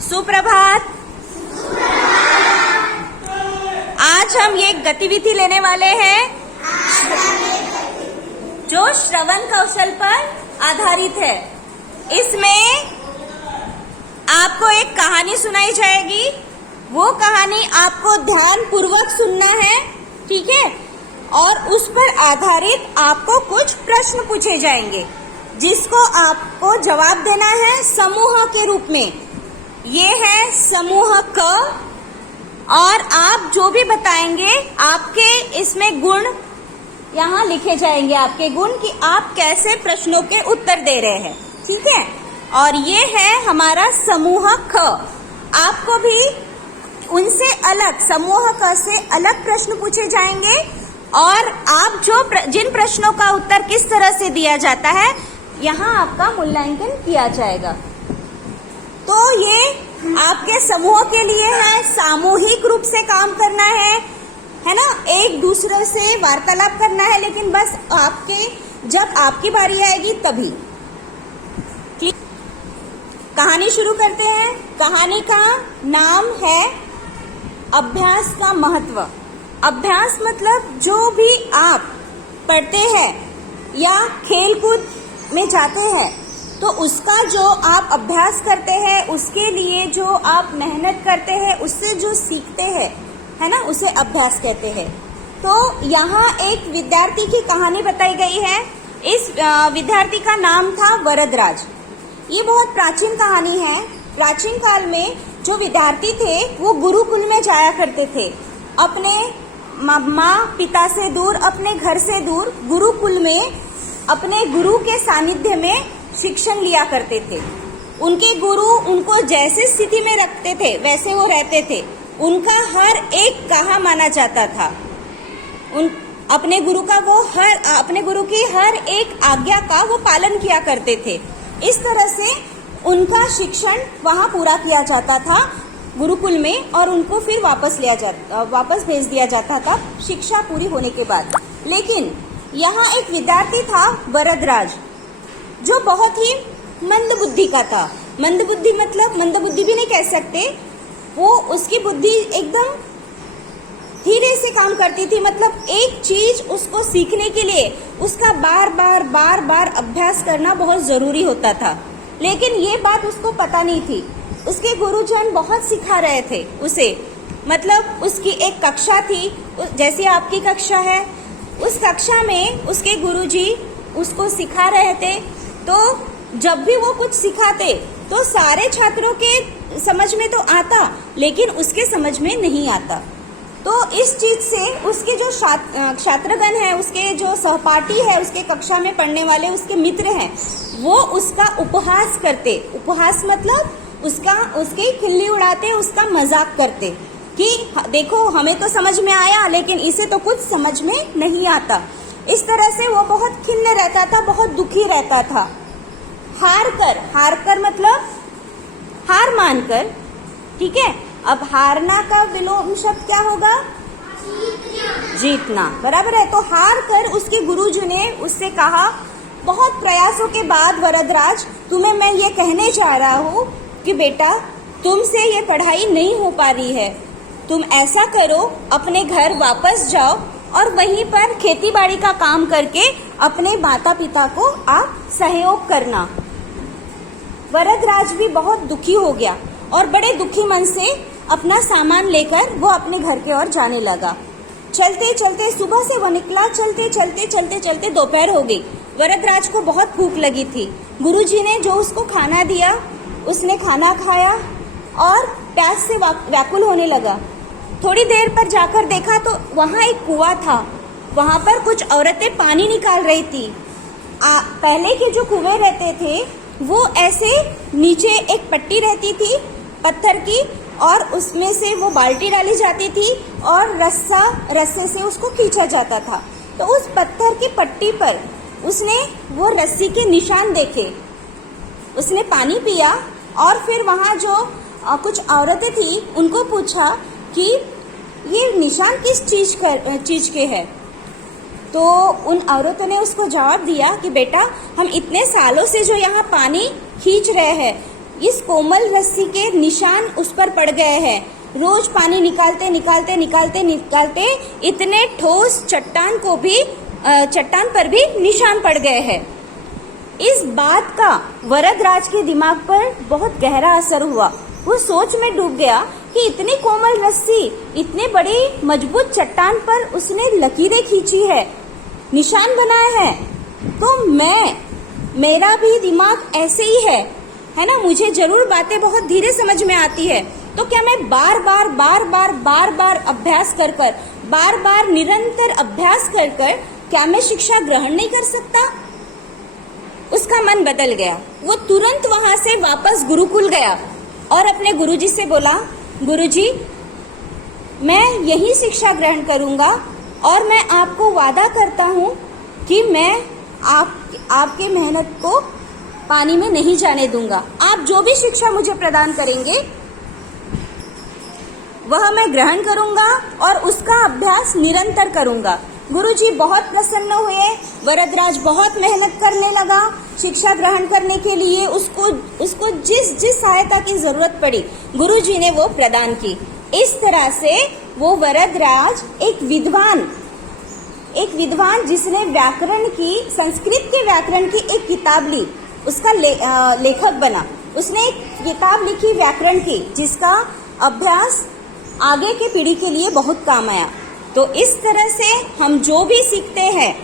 सुप्रभात। आज हम ये गतिविधि लेने वाले हैं जो श्रवण कौशल पर आधारित है। इसमें आपको एक कहानी सुनाई जाएगी। वो कहानी आपको ध्यान पूर्वक सुनना है, ठीक है? और उस पर आधारित आपको कुछ प्रश्न पूछे जाएंगे जिसको आपको जवाब देना है समूह के रूप में। ये है समूह क और आप जो भी बताएंगे आपके इसमें गुण यहाँ लिखे जाएंगे, आपके गुण कि आप कैसे प्रश्नों के उत्तर दे रहे हैं, ठीक है? और ये है हमारा समूह ख। आपको भी उनसे अलग, समूह क से अलग प्रश्न पूछे जाएंगे और आप जिन प्रश्नों का उत्तर किस तरह से दिया जाता है यहाँ आपका मूल्यांकन किया जाएगा। तो ये आपके समूह के लिए है, सामूहिक रूप से काम करना है ना? एक दूसरे से वार्तालाप करना है, लेकिन बस जब आपकी बारी आएगी तभी। कहानी शुरू करते हैं। कहानी का नाम है अभ्यास का महत्व। अभ्यास मतलब जो भी आप पढ़ते हैं या खेलकूद में जाते हैं तो उसका जो आप अभ्यास करते हैं, उसके लिए जो आप मेहनत करते हैं, उससे जो सीखते हैं, है ना, उसे अभ्यास कहते हैं। तो यहाँ एक विद्यार्थी की कहानी बताई गई है। इस विद्यार्थी का नाम था वरदराज। ये बहुत प्राचीन कहानी है। प्राचीन काल में जो विद्यार्थी थे वो गुरुकुल में जाया करते थे। अपने माँ पिता से दूर, अपने घर से दूर गुरुकुल में अपने गुरु के सानिध्य में शिक्षण लिया करते थे। उनके गुरु उनको जैसे स्थिति में रखते थे वैसे वो रहते थे। उनका हर एक कहा माना जाता था। अपने गुरु की हर एक आज्ञा का वो पालन किया करते थे। इस तरह से उनका शिक्षण वहाँ पूरा किया जाता था गुरुकुल में और उनको फिर वापस भेज दिया जाता था शिक्षा पूरी होने के बाद। लेकिन यहाँ एक विद्यार्थी था वरदराज, जो बहुत ही मंद बुद्धि का था। मंद बुद्धि मतलब मंद बुद्धि भी नहीं कह सकते, वो उसकी बुद्धि एकदम धीरे से काम करती थी। मतलब एक चीज उसको सीखने के लिए उसका बार बार अभ्यास करना बहुत जरूरी होता था। लेकिन ये बात उसको पता नहीं थी। उसके गुरुजन बहुत सिखा रहे थे उसे। मतलब उसकी एक कक्षा थी, जैसे आपकी कक्षा है, उस कक्षा में उसके गुरुजी उसको सिखा रहे थे। तो जब भी वो कुछ सिखाते तो सारे छात्रों के समझ में तो आता, लेकिन उसके समझ में नहीं आता। तो इस चीज से उसके जो छात्रगण है, उसके जो सहपाठी है, उसके कक्षा में पढ़ने वाले उसके मित्र हैं, वो उसका उपहास करते। उपहास मतलब उसकी खिल्ली उड़ाते, उसका मजाक करते कि देखो हमें तो समझ में आया लेकिन इसे तो कुछ समझ में नहीं आता। इस तरह से वो बहुत खिन्न रहता था, बहुत दुखी रहता था। हार कर मतलब हार मानकर, ठीक है? अब हारना का विलोम शब्द क्या होगा? जीतना, बराबर है। तो हार कर उसके गुरुजी ने उससे कहा, बहुत प्रयासों के बाद वरदराज, तुम्हें मैं ये कहने जा रहा हूँ कि बेटा तुमसे ये पढ़ाई नहीं हो पा रही है। तुम ऐसा करो, अपने घर वापस जाओ और वहीं पर खेती बाड़ी का काम करके अपने माता पिता को आप सहयोग करना। वरदराज भी बहुत दुखी हो गया और बड़े दुखी मन से अपना सामान लेकर वो अपने घर की ओर जाने लगा। चलते चलते सुबह से वो निकला, चलते दोपहर हो गई। वरदराज को बहुत भूख लगी थी। गुरुजी ने जो उसको खाना दिया, उसने खाना खाया और प्यास से व्याकुल होने लगा। थोड़ी देर पर जाकर देखा तो वहाँ एक कुआं था। वहाँ पर कुछ औरतें पानी निकाल रही थी। पहले के जो कुएं रहते थे वो ऐसे नीचे एक पट्टी रहती थी पत्थर की, और उसमें से वो बाल्टी डाली जाती थी और रस्से से उसको खींचा जाता था। तो उस पत्थर की पट्टी पर उसने वो रस्सी के निशान देखे। उसने पानी पिया और फिर वहाँ जो कुछ औरतें थी उनको पूछा कि ये निशान किस चीज के है। तो उन औरतों ने उसको जवाब दिया कि बेटा हम इतने सालों से जो यहाँ पानी खींच रहे हैं इस कोमल रस्सी के निशान उस पर पड़ गए हैं। रोज पानी निकालते निकालते निकालते निकालते इतने ठोस चट्टान पर भी निशान पड़ गए हैं। इस बात का वरदराज के दिमाग पर बहुत गहरा असर हुआ। वो सोच में डूब गया कि इतनी कोमल रस्सी इतने बड़ी मजबूत चट्टान पर उसने लकीरें खींची है, निशान बनाए हैं, तो मेरा भी दिमाग ऐसे ही है ना। मुझे जरूर बातें बहुत धीरे समझ में आती है, तो क्या मैं बार बार अभ्यास कर बार बार निरंतर अभ्यास कर क्या मैं शिक्षा ग्रहण नहीं कर सकता? उसका मन बदल गया। वो तुरंत वहां से वापस गुरुकुल गया और अपने गुरुजी से बोला, गुरुजी, मैं यही शिक्षा ग्रहण करूंगा और मैं आपको वादा करता हूं कि मैं आपके मेहनत को पानी में नहीं जाने दूंगा। आप जो भी शिक्षा मुझे प्रदान करेंगे वह मैं ग्रहण करूंगा और उसका अभ्यास निरंतर करूंगा। गुरुजी बहुत प्रसन्न हुए। वरदराज बहुत मेहनत करने लगा शिक्षा ग्रहण करने के लिए। उसको जिस सहायता की जरूरत पड़ी गुरुजी ने वो प्रदान की। इस तरह से वो वरदराज एक विद्वान जिसने व्याकरण की, संस्कृत के व्याकरण की एक किताब ली, उसका लेखक बना। उसने एक किताब लिखी व्याकरण की, जिसका अभ्यास आगे की पीढ़ी के लिए बहुत काम आया। तो इस तरह से हम जो भी सीखते हैं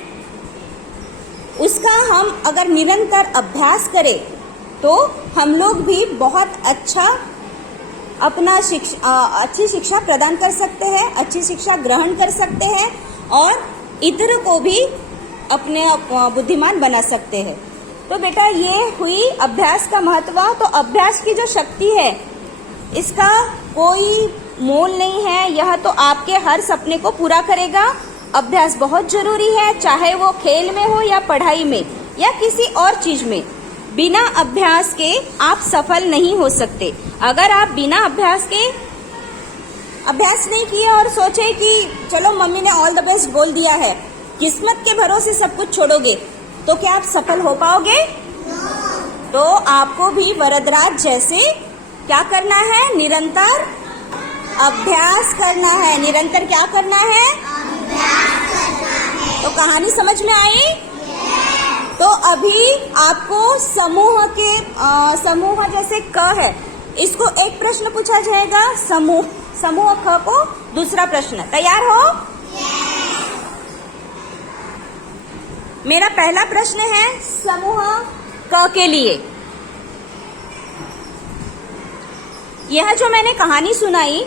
उसका हम अगर निरंतर अभ्यास करें तो हम लोग भी बहुत अच्छी शिक्षा प्रदान कर सकते हैं, अच्छी शिक्षा ग्रहण कर सकते हैं और इतरों को भी अपने बुद्धिमान बना सकते हैं। तो बेटा, ये हुई अभ्यास का महत्व। तो अभ्यास की जो शक्ति है इसका कोई मोल नहीं है। यह तो आपके हर सपने को पूरा करेगा। अभ्यास बहुत जरूरी है, चाहे वो खेल में हो या पढ़ाई में या किसी और चीज में। बिना अभ्यास के आप सफल नहीं हो सकते। अगर आप बिना अभ्यास के अभ्यास नहीं किए और सोचे कि चलो मम्मी ने ऑल द बेस्ट बोल दिया है, किस्मत के भरोसे सब कुछ छोड़ोगे, तो क्या आप सफल हो पाओगे? तो आपको भी वरदराज जैसे क्या करना है? निरंतर अभ्यास करना है। निरंतर क्या करना है? अभ्यास करना है। तो कहानी समझ में आई? तो अभी आपको समूह जैसे क है, इसको एक प्रश्न पूछा जाएगा, समूह ख को दूसरा प्रश्न। तैयार हो? मेरा पहला प्रश्न है समूह क के लिए। यह जो मैंने कहानी सुनाई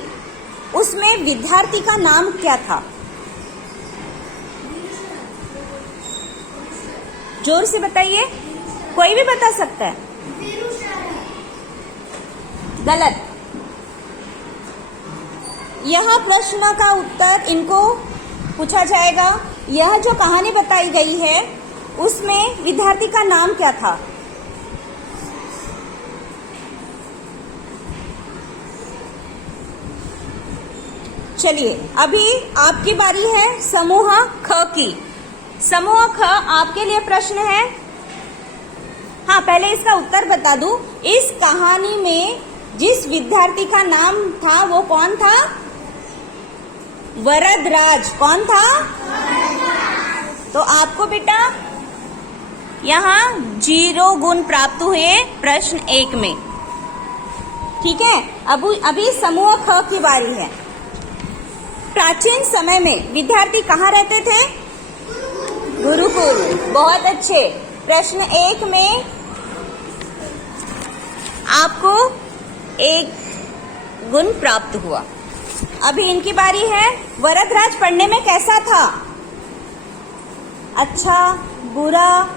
उसमें विद्यार्थी का नाम क्या था? जोर से बताइए, कोई भी बता सकता है। गलत। यह प्रश्न का उत्तर इनको पूछा जाएगा। यह जो कहानी बताई गई है उसमें विद्यार्थी का नाम क्या था? चलिए, अभी आपकी बारी है समूह ख की। समूह ख आपके लिए प्रश्न है। हाँ, पहले इसका उत्तर बता दूं। इस कहानी में जिस विद्यार्थी का नाम था वो कौन था? वरदराज। कौन था? तो आपको बेटा यहाँ 0 गुण प्राप्त हुए प्रश्न 1 में। ठीक है, अभी समूह ख की बारी है। प्राचीन समय में विद्यार्थी कहाँ रहते थे? गुरुकुल। बहुत अच्छे। प्रश्न 1 में आपको 1 गुण प्राप्त हुआ। अभी इनकी बारी है। वरदराज पढ़ने में कैसा था? अच्छा, बुरा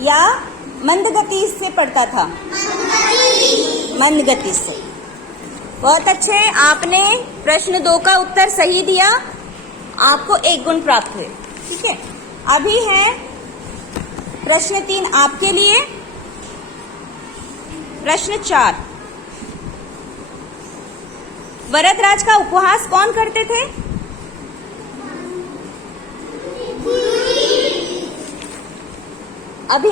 या मंद गति से पढ़ता था? मंद गति से। बहुत अच्छे। आपने प्रश्न 2 का उत्तर सही दिया, आपको 1 गुण प्राप्त हुए। ठीक है, अभी है प्रश्न 3 आपके लिए। प्रश्न 4, वरदराज का उपहास कौन करते थे? अभी